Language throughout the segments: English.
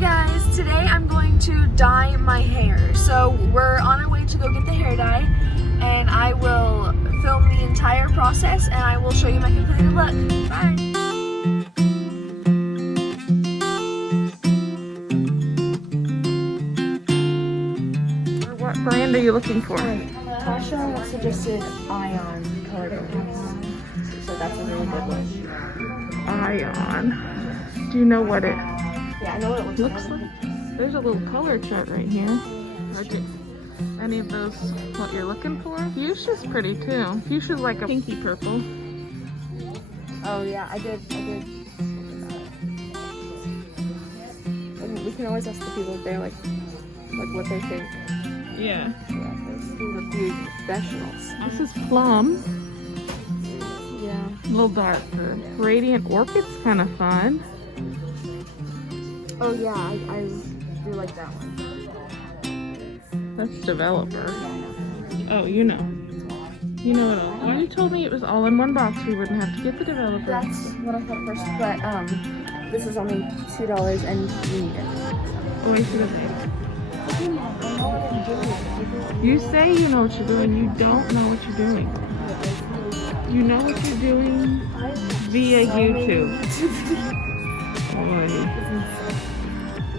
Hi guys, today I'm going to dye my hair. So we're on our way to go get the hair dye and I will film the entire process and I will show you my completed look. Bye! What brand are you looking for? Tasha suggested Ion color brilliance, so that's a really good one. Ion. Do you know what it Yeah, I know what it looks like? There's a little color chart right here. Are any of those what you're looking for? Fuchsia's pretty too. Fuchsia's like a pinky purple. Oh yeah, I did. And we can always ask the people if they're like what they think. Yeah. These are beauty professionals. This is plum. Yeah. A little darker. Radiant Orchid's kind of fun. Oh yeah, I do like that one. That's developer. Oh, you know. You know it all. When you told me it was all in one box, we wouldn't have to get the developer. That's what I thought first, but this is only $2 and you need it. Wait for the day. You say you know what you're doing, you don't know what you're doing. You know what you're doing via YouTube. Boy.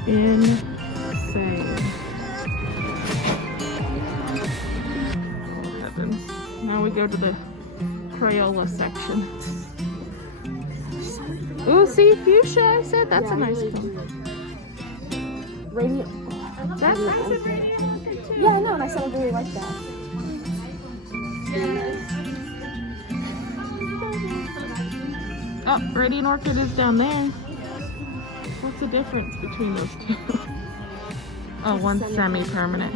Insane. Heavens. Now we go to the Crayola section. Ooh, see, fuchsia, I said that's a nice color. Radiant. That's nice and radiant. Yeah, I know, and I said I really like that. Oh, Radiant Orchid is down there. What's the difference between those two? Oh, one's semi-permanent.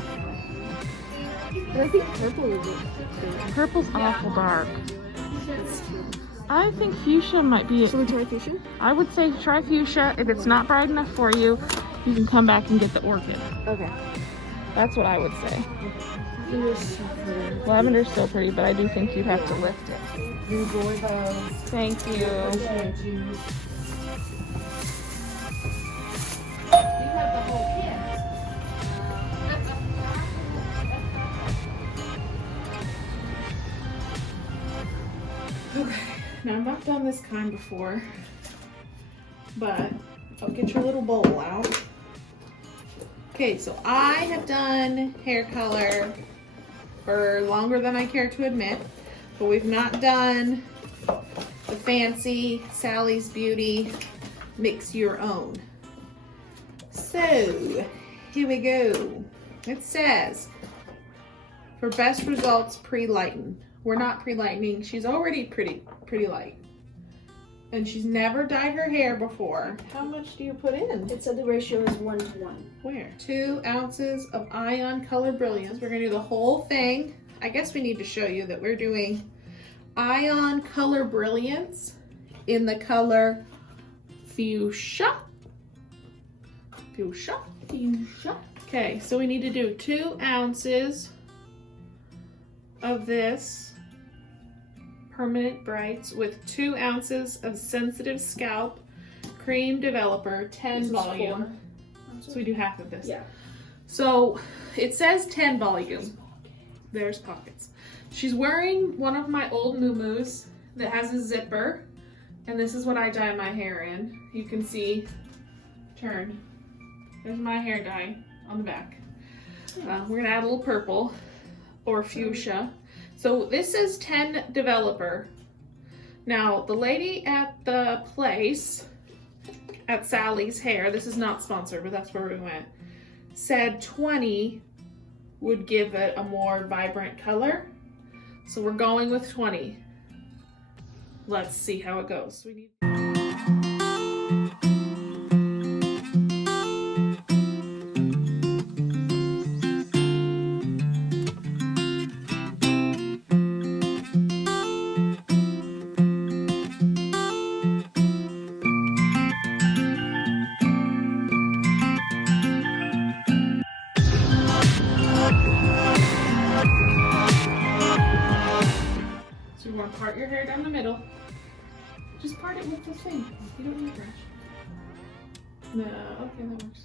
But I think purple is it. Purple's awful dark. I think fuchsia might be it. Should we try fuchsia? I would say try fuchsia. If it's not bright enough for you, you can come back and get the orchid. Okay. That's what I would say. Lavender's so pretty. Lavender's so pretty, but I do think you'd have to lift it. Enjoy those. Thank you. Okay, now I've not done this kind before, but I'll get your little bowl out. Okay, so I have done hair color for longer than I care to admit, but we've not done the fancy Sally's Beauty mix your own. So here we go. It says for best results pre-lighten. We're not pre-lightening. She's already pretty light. And she's never dyed her hair before. How much do you put in? It said the ratio is 1:1. Where? 2 ounces of Ion Color Brilliance. We're gonna do the whole thing. I guess we need to show you that we're doing Ion Color Brilliance in the color Fuchsia. Fuchsia. Fuchsia. Okay, so we need to do 2 ounces of this Permanent Brights with 2 ounces of Sensitive Scalp Cream Developer, 10 volume. So we do half of this. Yeah. So it says 10 volume. There's pockets. She's wearing one of my old muumuus that has a zipper, and this is what I dye my hair in. You can see, turn. There's my hair dye on the back. We're gonna add a little purple or fuchsia. So this is 10 developer. Now the lady at the place at Sally's Hair, this is not sponsored, but that's where we went, said 20 would give it a more vibrant color. So we're going with 20. Let's see how it goes. Part your hair down the middle. Just part it with the thing. You don't need a brush. No, okay, that works.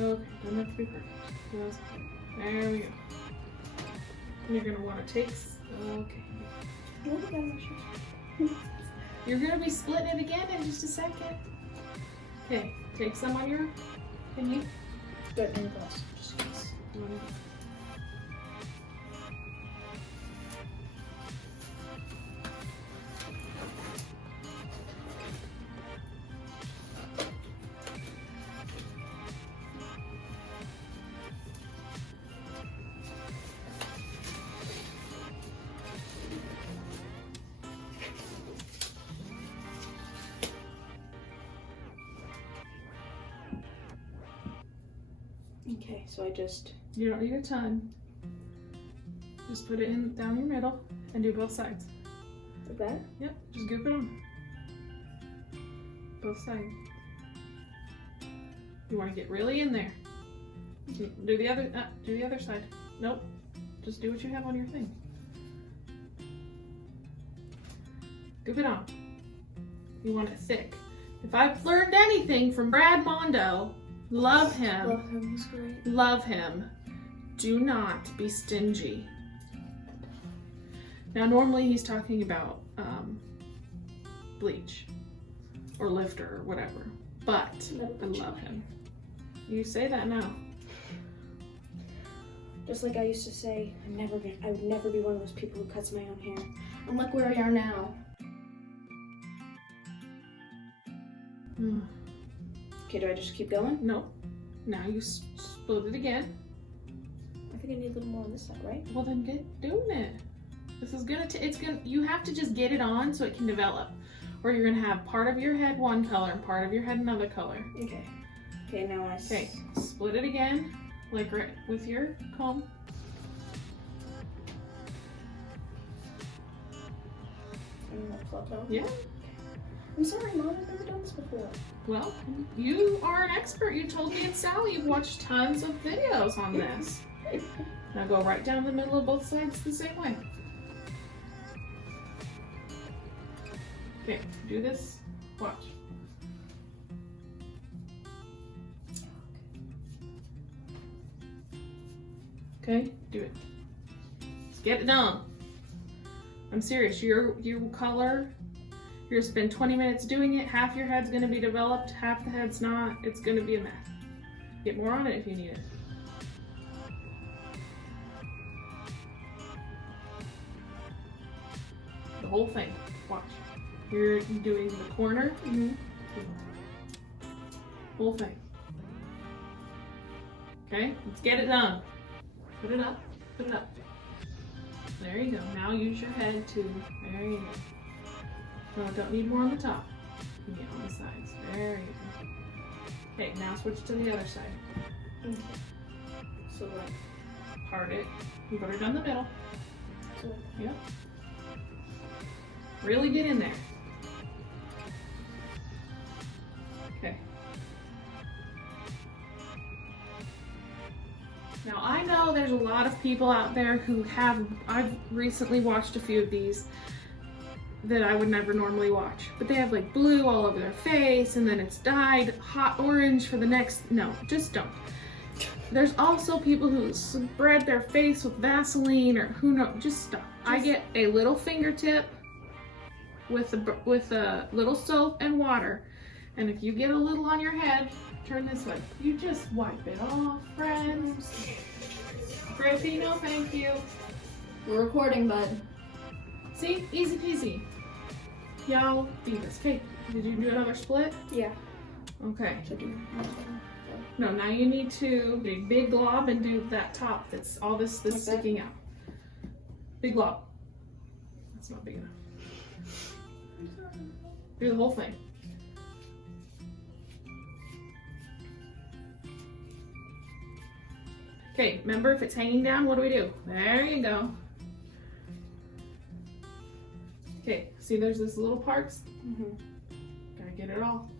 Okay, doesn't have to be perfect. Just, there we go. You're gonna want to take. Okay. You're gonna be splitting it again in just a second. Okay, take some on your thingy. Good, in the glass. Just in case. Okay, so I just... You don't need a ton. Just put it in down your middle and do both sides. Like that? Yep, just goop it on. Both sides. You want to get really in there. Do the other side. Nope. Just do what you have on your thing. Goop it on. You want it thick. If I've learned anything from Brad Mondo, love him. Love him, he's great. Love him. Do not be stingy. Now, normally he's talking about bleach or lifter or whatever, but I love him. You say that now. Just like I used to say, I would never be one of those people who cuts my own hair. And look where we are now. Okay, do I just keep going? No. Now you split it again. I think I need a little more on this side, right? Well, then get doing it. This is you have to just get it on so it can develop. Or you're gonna have part of your head one color and part of your head another color. Okay. Okay, now Okay, split it again, like right with your comb. Yeah. I'm sorry, Mom, I've never done this before. Well, you are an expert. You told me and Sally you've watched tons of videos on this. Now go right down the middle of both sides the same way. Okay, do this. Watch. Okay, do it. Just get it done. I'm serious. Your color, you're gonna spend 20 minutes doing it. Half your head's gonna be developed, half the head's not. It's gonna be a mess. Get more on it if you need it. The whole thing. Watch. You're doing the corner. Whole thing. Okay, let's get it done. Put it up. Put it up. There you go. Now use your head to. There you go. No, don't need more on the top. You get on the sides. There you go. Okay, now switch to the other side. Okay. So like Part it. You put it down the middle. So Yep. Really get in there. Okay. Now I know there's a lot of people out there who I've recently watched a few of these that I would never normally watch, but they have like blue all over their face and then it's dyed hot orange for the next, no, just don't. There's also people who spread their face with Vaseline or who knows, just stop. I get a little fingertip with a little soap and water, and if you get a little on your head, turn this way. You just wipe it off, friends. Griffey, no thank you. we're recording, bud. See, easy peasy. Y'all do this. Okay, did you do another split? Yeah. Okay. So do No, now you need to do a big glob and do that top that's all this Like that? sticking out. Big glob. That's not big enough. Do the whole thing. Okay, remember if it's hanging down, what do we do? There you go. Okay, see there's this little parts? Gotta get it all.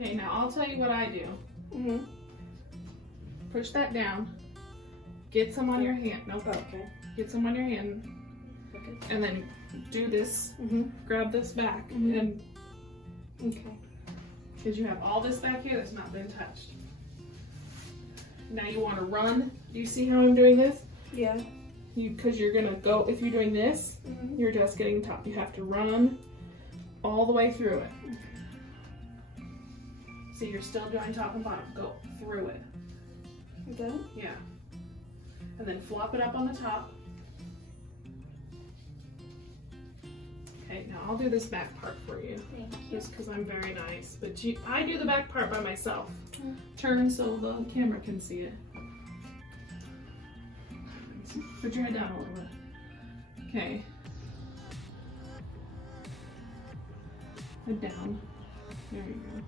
Okay, now I'll tell you what I do. Push that down. Get some on your hand. Nope. Okay. Get some on your hand. Okay. And then do this. Grab this back. And Okay. because you have all this back here that's not been touched. Now you want to run. Do you see how I'm doing this? Yeah. Because you're gonna go, if you're doing this, you're just getting top. You have to run all the way through it. See, you're still doing top and bottom. Go through it. Okay. Yeah. And then flop it up on the top. Okay, now I'll do this back part for you. Thank you. Just because I'm very nice. But I do the back part by myself. Turn so the camera can see it. Put your head down a little bit. Okay. Head down. There you go.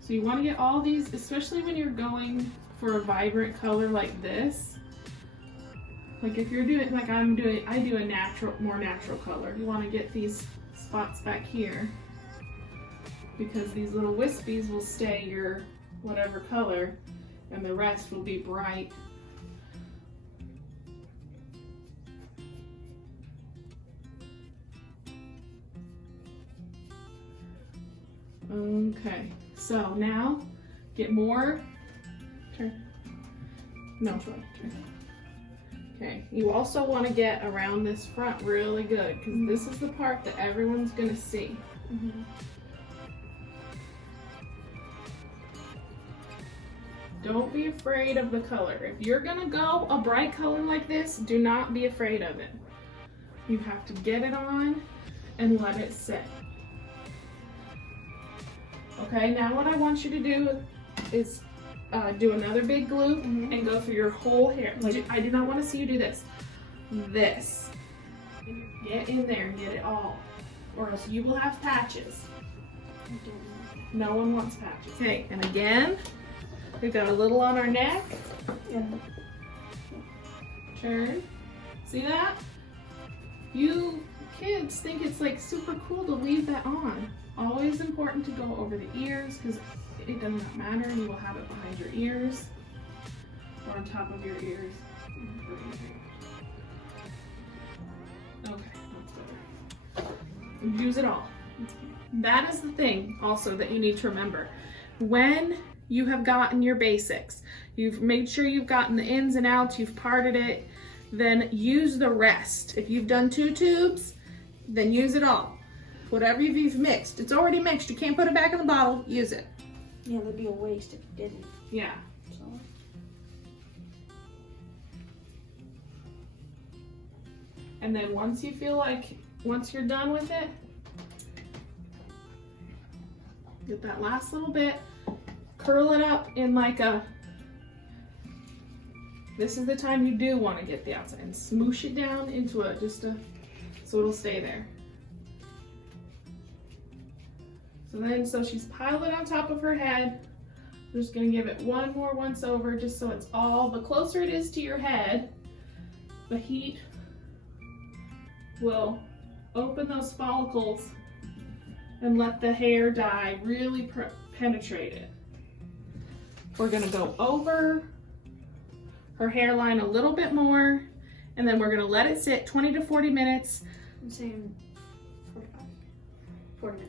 So you want to get all these, especially when you're going for a vibrant color like this. Like if you're doing, like I do a natural, more natural color. You want to get these spots back here because these little wispies will stay your whatever color and the rest will be bright. Okay, so now get more, turn, no, turn. Okay, you also want to get around this front really good because this is the part that everyone's going to see. Don't be afraid of the color. If you're going to go a bright color like this, do not be afraid of it. You have to get it on and let it sit. Okay, now what I want you to do is do another big glue and go through your whole hair. Like, I do not want to see you do this. This. Get in there and get it all, or else you will have patches. No one wants patches. Okay, and again, we've got a little on our neck. Yeah. Turn. See that? You kids think it's like super cool to leave that on. Always important to go over the ears because it does not matter. You will have it behind your ears or on top of your ears. Okay, that's better. Use it all. That is the thing also that you need to remember. When you have gotten your basics, you've made sure you've gotten the ins and outs, you've parted it, then use the rest. If you've done 2 tubes, then use it all. Whatever you've mixed, it's already mixed. You can't put it back in the bottle, use it. Yeah, that'd be a waste if you didn't. Yeah. So. And then once you feel like, once you're done with it, get that last little bit, curl it up in like a, this is the time you do want to get the outside and smoosh it down into a, so it'll stay there. So she's piled it on top of her head. I'm just gonna give it one more once over just so it's all, the closer it is to your head, the heat will open those follicles and let the hair dye really penetrate it. We're gonna go over her hairline a little bit more and then we're gonna let it sit 20 to 40 minutes. I'm saying 45. 40 minutes.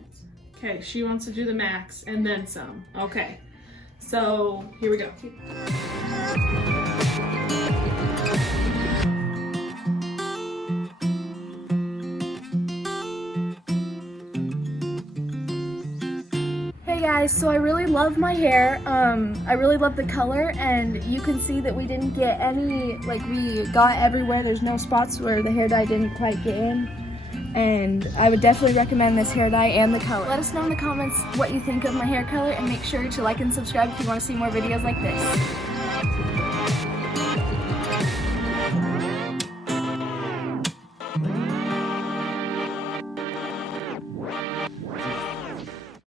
Okay, she wants to do the max and then some. Okay, so here we go. Hey guys, so I really love my hair. I really love the color, and you can see that we didn't get any, like we got everywhere. There's no spots where the hair dye didn't quite get in. And I would definitely recommend this hair dye and the color. Let us know in the comments what you think of my hair color and make sure to like and subscribe if you want to see more videos like this.